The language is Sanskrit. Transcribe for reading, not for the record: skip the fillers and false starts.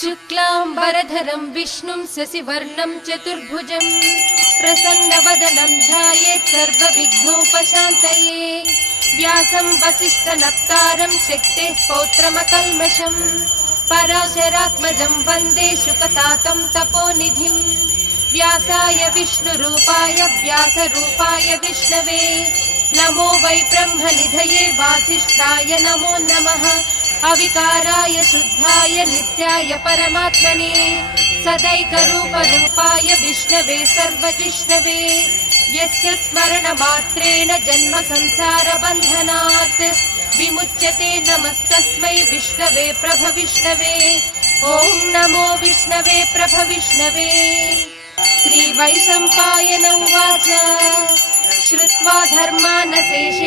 शुक्लांबरधरं विष्णुं शशिवर्णं चतुर्भुजं प्रसन्नवदनं ध्यायेत् सर्वविघ्नोपशान्तये व्यासं वसिष्ठनप्तारं शक्तेः पौत्रमकल्मषं पराशरात्मजं वन्दे शुकतातं तपोनिधिं व्यासाय विष्णुरूपाय व्यासरूपाय विष्णवे नमो वै ब्रह्मनिधये वासिष्ठाय नमो नमः अविकाराय शुद्धाय नित्याय परमात्मने सदैकरूपरूपाय विष्णवे सर्वजिष्णवे यस्य स्मरणमात्रेण जन्म संसारबन्धनात् विमुच्यते नमस्तस्मै विष्णवे प्रभविष्णवे ॐ नमो विष्णवे प्रभविष्णवे। श्रीवैशम्पायन उवाच श्रुत्वा धर्मानशेषे